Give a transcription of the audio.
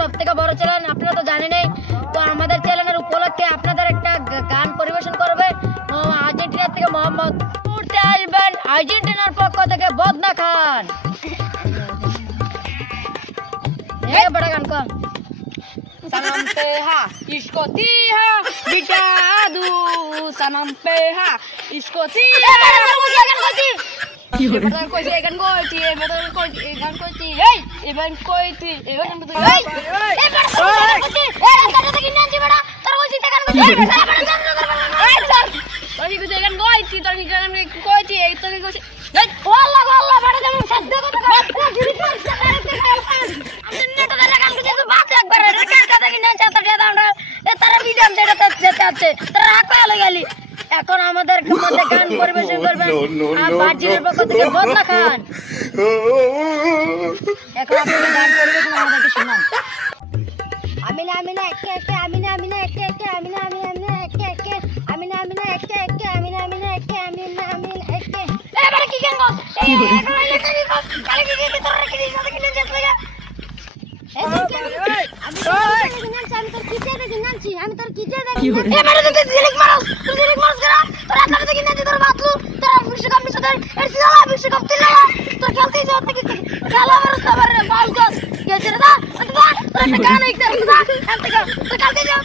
সবথেকে বড় চ্যানেল, আপনারা তো জানেনই। তো আমাদের চ্যানেলের উপলক্ষে আপনাদের একটা গান পরিবেশন করবে আর্জেন্টিনা থেকে মোহাম্মদ। ঘুরতে আসবেন আর্জেন্টিনার পক্ষ থেকে বদনা খান। বড় গান কর। Sanam peha, isko tiha, bichadu. Sanam peha, isko tiha. Eban koiti, eban koiti, eban koiti, eban koiti. Hey, eban koiti, eban koiti. Hey, eban koiti. Eban koiti kinanchi bada. Tar koiti tekan koiti. Hey, sir. Tari koiti eban koiti, tari koiti, ei tari koiti. Hey, wallah wallah bada jamu sadde kota. Giri korche karate khayan. Amne neto dara kan koiti to baat ekbar record kata kinanchi ata dia আমরা এ তারা video যেটা যেতে আছে তারা হাঁকা গেলি। এখন আমাদের মধ্যে গান পরিবেশন করবেন আর বাজির পক্ষ থেকে বদনা খান। এখন আপনাদের গান পরিবেশন আমাদেরকে শোনান। আমিনা আমিনা একে একে আমিনা আমিনা একে একে আমিনা আমিনা আমিনা একে একে আমিনা আমিনা একে একে আমিনা আমিনা একে আমিনা আমিনা একে। এবারে কি গান গো? এই কালে কি কি তোরা কি সাথে কিনে যেতে লাগা। আমি তোর কি চাই দেখি এবারে তুই দিলিক মারস করা তোর আকারে দেখি না তোর বাতলু তোর বিশ্বকাপ মিস তোর এর সিলা বিশ্বকাপ তিলা তোর খেলতেই যাও থেকে খেলা মারস আবার বাল গস গেছে রে দা তোর গান একদম দা তোর খেলতেই যাও